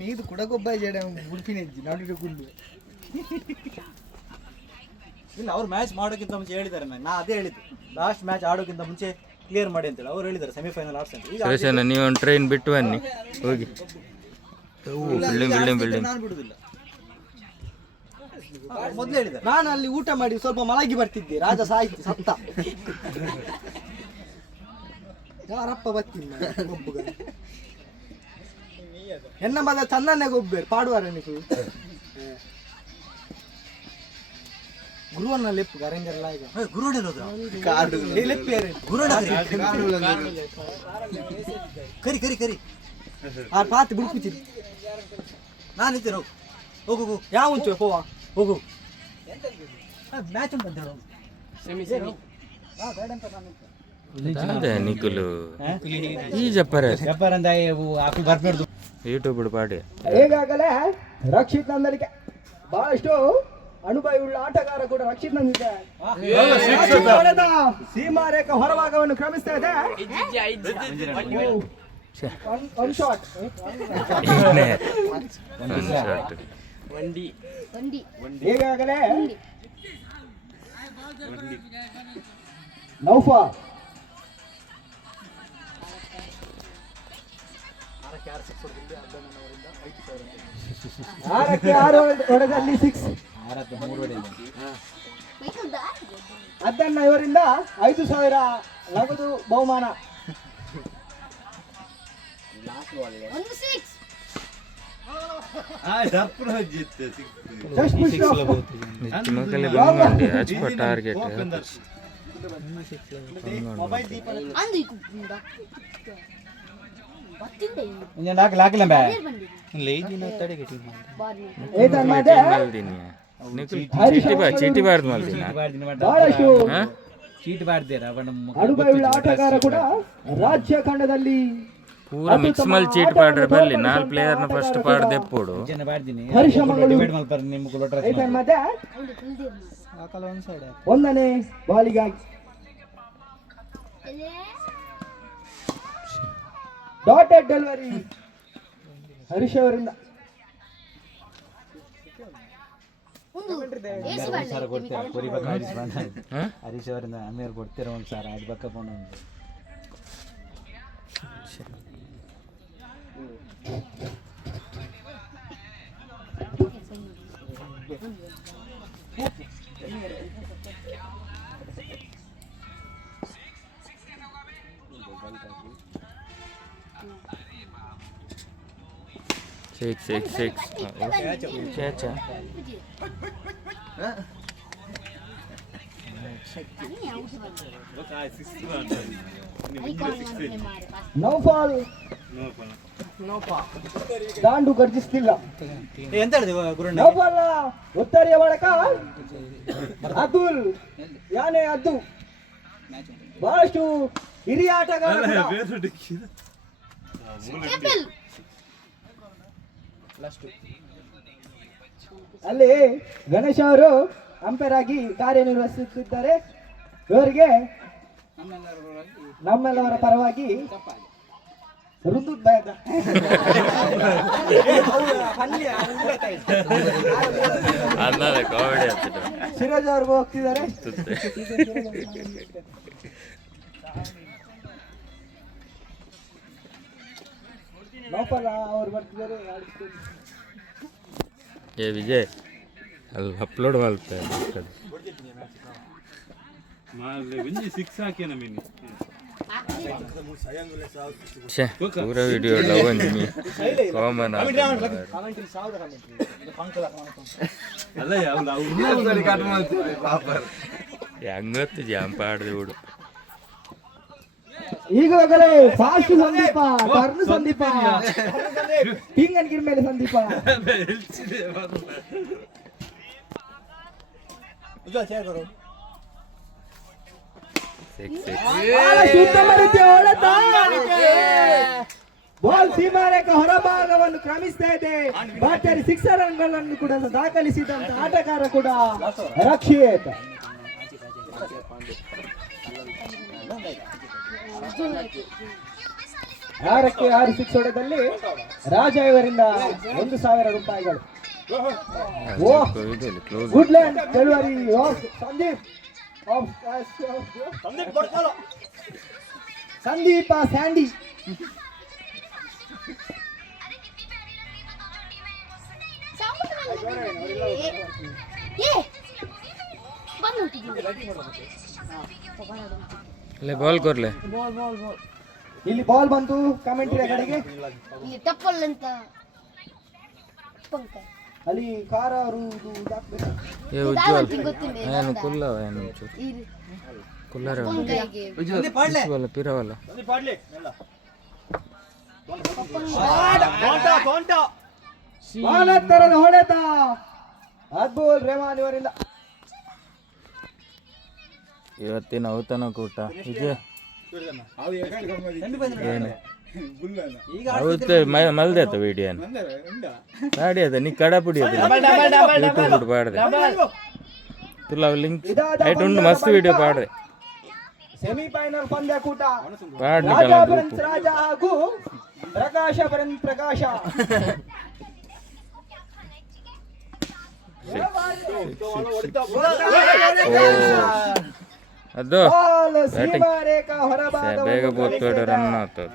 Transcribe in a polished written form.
ನೀದು ಕುಡಗೊಬ್ಬ ಜಡ ಉಡುಪಿನೆಜ್ಜಿ ನಾಡು ಕುಲ್ಲು ಇಲ್ಲ. ಅವ್ರು ಮ್ಯಾಚ್ ಮಾಡೋಕ್ಕಿಂತ ಮುಂಚೆ ಹೇಳಿದ್ದಾರೆ. ನಾ ಅದೇ ಹೇಳಿದ್ದು, ಲಾಸ್ಟ್ ಮ್ಯಾಚ್ ಆಡೋಕ್ಕಿಂತ ಮುಂಚೆ ಕ್ಲಿಯರ್ ಮಾಡಿ ಅಂತೇಳಿ ಅವ್ರು ಹೇಳಿದ್ದಾರೆ. ಸೆಮಿಫೈನಲ್ ಆಡ್ಸ್ ಅಂತ. ಈಗ ನೀವು ಒಂದು ಟ್ರೈನ್ ಬಿಟ್ಟು ಬನ್ನಿ ಹೋಗಿ. ಬಿಲ್ಡಿಂಗ್ ನಾನು ಬಿಡುದಿಲ್ಲ. ಮೊದಲು ಹೇಳಿದ್ದಾರೆ. ನಾನು ಅಲ್ಲಿ ಊಟ ಮಾಡಿ ಸ್ವಲ್ಪ ಮಲಗಿ ಬರ್ತಿದ್ದೆ. ರಾಜ ಸಾಯ್ತು ಸತ್ತ. ಯಾರಪ್ಪ ಬರ್ತೀನಿ ಗೊಬ್ಬುಗ ಎನ್ನ ಬದ ತನ್ನನ್ನೇ ಗೊಬ್ಬರು ಪಾಡುವಾರ ನೀವು ಗುರುವನ್ನ ಲೆಪ್ಪು ಗರಂಗರಲ್ಲ ಈಗ ಗುರುಡ ಕರಿ ಕರಿ ಕರಿ ಆ ಪಾತಿ ಬಿಡ್ಕೊತೀನಿ. ನಾನು ಇದ್ದೇನೆ. ಹೋಗು ಹೋಗು. ಯಾವ ಉಂಟು ಪೋವ ಹೋಗು. ಮ್ಯಾಚ್ ಉಂಟು ಅಂತ ಹೇಳು. ನಿಖುಲು ಈ ಜಪ್ಪರ್ ಅಂತ ಬರ್ಬಾರ್ದು. ಯೂಟ್ಯೂಬ್ ಪಾಡಿ. ಈಗಾಗಲೇ ರಕ್ಷಿತ್ ನಂದಲಿಗೆ ಬಹಳಷ್ಟು ಅನುಭವವುಳ್ಳ ಆಟಗಾರ ಕೂಡ ರಕ್ಷಿತ್ ನಂದಿದೆ. ಸೀಮಾರೇಖೆ ಹೊರಭಾಗವನ್ನು ಕ್ರಮಿಸ್ತಾ ಇದೆ. One shot. ಈಗಾಗಲೇ ನೌಫಾ 6 ಹೊಡೆದಲ್ಲಿ 6. ಅದನ್ನ ಇವರಿಂದ 5,000 ನಗದು ಬಹುಮಾನ. ಟಾರ್ಗೆಟ್ ಚೀಟಿ ಬಾರ್ದು ಅನುಭವವುಳ್ಳ ಆಟಗಾರ ಕೂಡ ರಾಜ್ಯ ಖಂಡದಲ್ಲಿ ಪೂರ ಮಿಕ್ಸ್ ಮಲ್ ಚೀಟ್ ಪಾಡ್ರೆ ಬಲ್ಲಿ 4 ಪ್ಲೇಯರ್ನ ಫಸ್ಟ್ ಪಾಡ್ ದೆಪ್ಪೋಡು ಒಂದನೇ ಬಾಲಿಗಾಗಿ ಡಾಟೆಡ್ ಡೆಲಿವರಿ ಹರೀಶ್ ಅವರಿಂದ. ಹರೀಶ್ ಅವರಿಂದ ಅಮೀರ್ ಕೊಡ್ತೀರ ಒಂದು ಸಾರ ಅದು ಬಕ್ಕ ಫೋನ್ ಸಿಕ್ಸ್ ನೌಫಾಲ್ ದಾಂಡು ಗರ್ಜಿಸ್ತಿಲ್ಲ. ಎಂತ ಹೇಳಿದೆ ಗುರುಣ್ಣ? ನೌಫಾಲ್ ಉತ್ತರಿಯ ಬಳಕ ಅಬ್ದುಲ್ ಯಾನೆ ಅದ್ದು ಬಹಳಷ್ಟು ಹಿರಿಯ ಆಟಗಾರ. ಅಲ್ಲಿ ಗಣೇಶ್ ಅವರು ಅಂಪೈರ್ ಆಗಿ ಕಾರ್ಯನಿರ್ವಹಿಸುತ್ತಿದ್ದಾರೆ. ಇವರಿಗೆ ನಮ್ಮೆಲ್ಲವರ ಪರವಾಗಿ ಸಿರಾಜ್ ಅವ್ರಿಗೂ ಹೋಗ್ತಿದ್ದಾರೆ. ನೋಪಲ್ಲ ಅವ್ರು ಬರ್ತಿದ್ದಾರೆ. ಏ ವಿಜಯ್ ಅಲ್ಲಿ ಅಪ್ಲೋಡ್ ಮಾಡ್ತಾರೆ ಪೂರ ವಿಡಿಯೋ ಲವಂಜಿ ಕಾಮನ್ ಹೆಂಗತ್ತು ಜಾಂಪ ಆಡ್ದು ಬಿಡು. ಈಗಾಗಲೇ ಫಾಸ್ಟ್ ಸಂದೀಪ, ಟರ್ನ್ ಸಂದೀಪ, ಪಿಂಗನ್ ಗಿರ್ ಮೇಲೆ ಸಂದೀಪ. ಉತ್ತಮ ರೀತಿಯ ಹೊಡೆತ. ಬಾಲ್ ಸೀಮಾರೇಖೆ ಹೊರಭಾಗವನ್ನು ಕ್ರಮಿಸ್ತಾ ಇದೆ. ಬ್ಯಾಟರಿ 6 ರನ್ಗಳನ್ನು ಕೂಡ ದಾಖಲಿಸಿದಂತ ಆಟಗಾರ ಕೂಡ ರಕ್ಷಿತ್. 6ಕ್ಕೆ 6 ಸಿಕ್ಸ್ ಹೊಡೆದಲ್ಲಿ ರಾಜ ಇವರಿಂದ 1,000 ರೂಪಾಯಿಗಳು. Oh close. Good length delivery of Sandeep Sandeep Sandy. ले बॉल कर ले. ಇಲ್ಲಿ ಬಾಲ್ ಬಂತು ಕಮೆಂಟ್ರಿ ಕಡೆಗೆ. ಅಲ್ಲಿ ಕಾರ ಅವರು ये उज्जवल ಏನು ಕುಲ್ಲ ಏನು ಕುಲ್ಲರ वाला पिरा वाला ಬಾಲತ್ತರದ ಹೊಡೆತ ಅದ್ಭುತ ರೆಹಮಾನ್ ಇವರಿಂದ. ಇವತ್ತಿನ ಔತಣ ಕೂಟ ವಿಜಯ್ ಏನು ಅವತ್ತು ಮಲ್ದಾಯ್ತು ವಿಡಿಯೋ ಗಾಡಿ ಅದ ನೀ ಕಡ ಪುಡಿ ಯೂಟ್ಯೂಬ್ ಪಾಡ್ದೆ ತುಲ್ಲ ಲಿಂಕ್ ಐಟ್ ಉಂಟು ಮಸ್ತ್ ವಿಡಿಯೋ ಪಾಡ್ರೆ ಸೆಮಿಫೈನಲ್ ಪಂದ್ಯಕೂಟ ಪಾಡ್ಲಿ ರಾಜಾ ಬ್ರನ್ಸ್ ರಾಜ ಹಾಗೂ ಪ್ರಕಾಶ ಬ್ರನ್ಸ್ ಪ್ರಕಾಶ. ಅದು ಬಾಲ್ ಸೀಮಾರೇಖಾ ಹೊರಭಾಗವನ್ನು ಬೇಗ ಬೋತ್ ರನ್ ಆಗ್ತದೆ.